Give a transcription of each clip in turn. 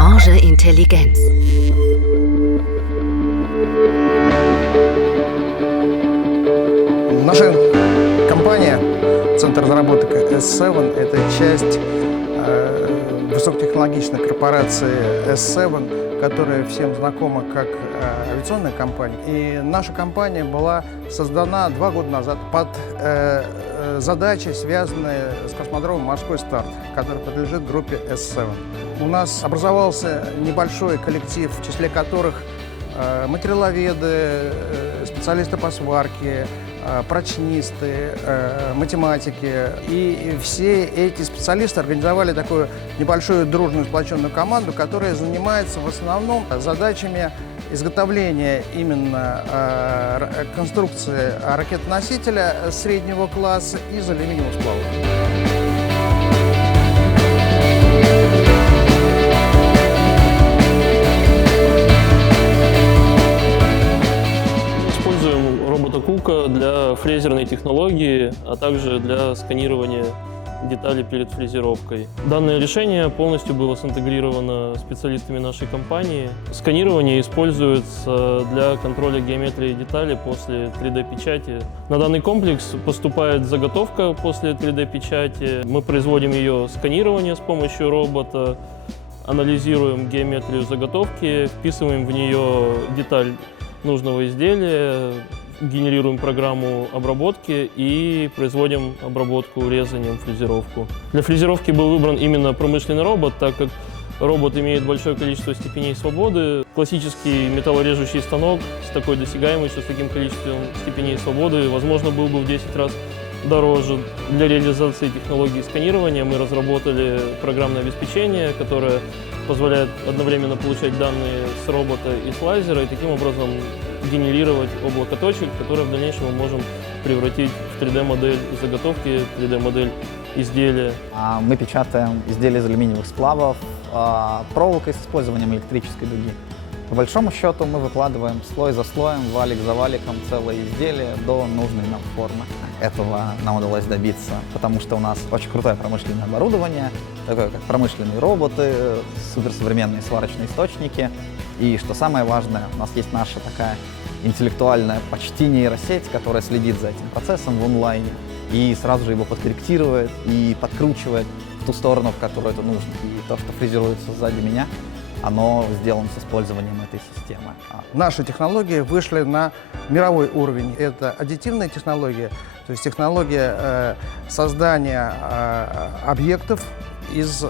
Orange Intelligenz. Наша компания, Центр разработок S7, это часть высокотехнологичной корпорации S7, которая всем знакома как авиационная компания. И наша компания была создана 2 года назад под задачи, связанные с космодромом «Морской старт», который принадлежит группе S7. У нас образовался небольшой коллектив, в числе которых материаловеды, специалисты по сварке, прочнисты, математики. И все эти специалисты организовали такую небольшую дружную сплоченную команду, которая занимается в основном задачами изготовления именно конструкции ракетоносителя среднего класса из алюминиевых сплавов. Робота Кука для фрезерной технологии, а также для сканирования деталей перед фрезеровкой. Данное решение полностью было синтегрировано специалистами нашей компании. Сканирование используется для контроля геометрии деталей после 3D-печати. На данный комплекс поступает заготовка после 3D-печати. Мы производим ее сканирование с помощью робота, анализируем геометрию заготовки, вписываем в нее деталь нужного изделия, генерируем программу обработки и производим обработку резанием, фрезеровку. Для фрезеровки был выбран именно промышленный робот, так как робот имеет большое количество степеней свободы. Классический металлорежущий станок с такой досягаемостью, с таким количеством степеней свободы, возможно, был бы в 10 раз дороже. Для реализации технологии сканирования мы разработали программное обеспечение, которое позволяет одновременно получать данные с робота и с лазера, и таким образом генерировать облако точек, которые в дальнейшем мы можем превратить в 3D-модель заготовки, 3D-модель изделия. Мы печатаем изделия из алюминиевых сплавов проволокой с использованием электрической дуги. По большому счету мы выкладываем слой за слоем, валик за валиком целое изделие до нужной нам формы. Этого нам удалось добиться, потому что у нас очень крутое промышленное оборудование, такое как промышленные роботы, суперсовременные сварочные источники. И что самое важное, у нас есть наша такая интеллектуальная почти нейросеть, которая следит за этим процессом в онлайне и сразу же его подкорректирует и подкручивает в ту сторону, в которую это нужно. И то, что фрезеруется сзади меня, оно сделано с использованием этой системы. Наши технологии вышли на мировой уровень. Это аддитивная технология, то есть технология создания объектов из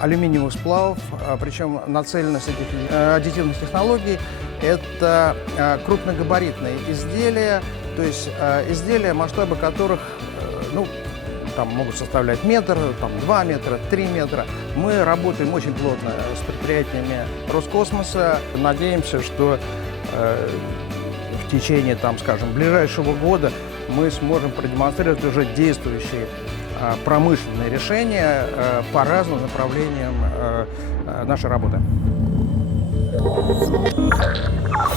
алюминиевых сплавов, причем нацеленность этих аддитивных технологий – это крупногабаритные изделия, то есть изделия, масштабы которых там могут составлять метр, 2 метра, 3 метра. Мы работаем очень плотно с предприятиями Роскосмоса. Надеемся, что в течение, скажем, ближайшего года мы сможем продемонстрировать уже действующие промышленные решения по разным направлениям нашей работы.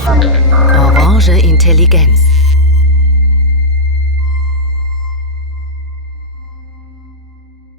Orange Intelligenz.